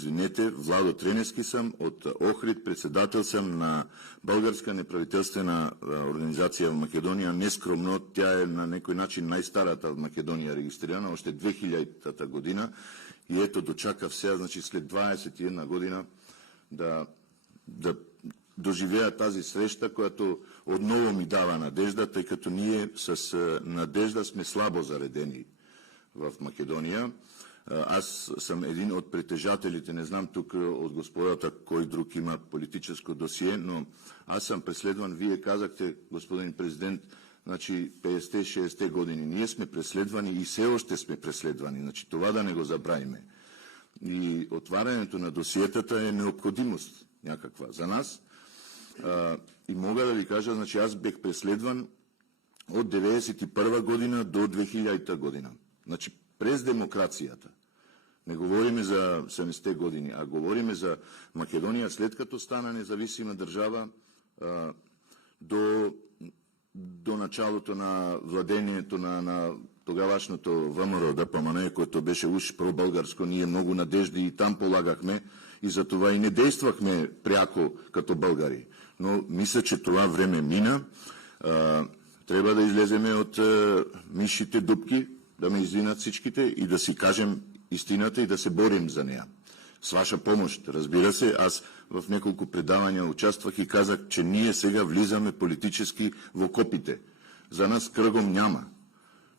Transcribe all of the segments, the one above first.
Извинете, Владо Треневски съм, от Охрид, председател съм на българска неправителствена организация в Македония. Нескромно, тя е на някой начин най-старата в Македония регистрирана, още 2000-та година. И ето дочакав сега, значи след 21 година да доживея тази среща, която отново ми дава надежда, тъй като ние с надежда сме слабо заредени в Македония. Аз съм един от притежателите, не знам тук от господата кой друг има политическо досие, но аз съм преследван. Вие казахте, господин президент, значи 50-60 години. Ние сме преследвани и все още сме преследвани. Значи това да не го забравиме. И отварянето на досиетата е необходимост някаква за нас. И мога да ви кажа, значи аз бех преследван от 1991 година до 2000 година. Значи през демокрацията. Не говориме за 70-те години, а говориме за Македония след като стана независима държава до началото на владението на тогавашното ВМРО ДПМНЕ, което беше уж пробългарско. Ние много надежди и там полагахме и за това и не действахме пряко като българи. Но мисля, че това време мина. Трябва да излеземе от мишите дупки, да ме издинат всичките и да си кажем истината и да се борим за нея. С ваша помощ, разбира се, аз в няколко предавания участвах и казах, че ние сега влизаме политически в окопите. За нас кръгом няма.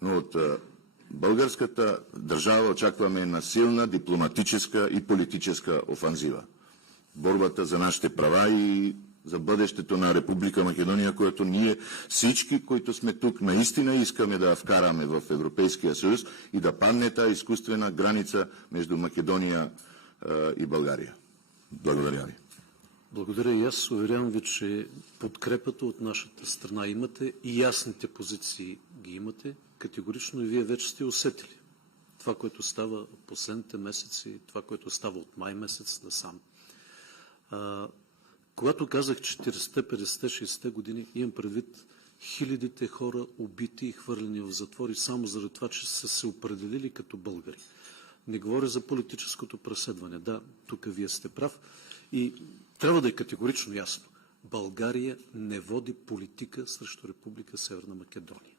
Но от българската държава очакваме на силна дипломатическа и политическа офанзива. Борбата за нашите права и за бъдещето на Република Македония, което ние всички, които сме тук, наистина искаме да вкараме в Европейския съюз и да падне тази изкуствена граница между Македония и България. Благодаря ви. Благодаря и аз. Уверявам ви, че подкрепата от нашата страна имате и ясните позиции ги имате. Категорично и вие вече сте усетили това, което става последните месеци, това, което става от май месец насам. Когато казах 40-те, 50-те, 60-те години, имам предвид хилядите хора убити и хвърлени в затвори само заради това, че са се определили като българи. Не говоря за политическото преследване. Да, тук вие сте прав. И трябва да е категорично ясно. България не води политика срещу Република Северна Македония.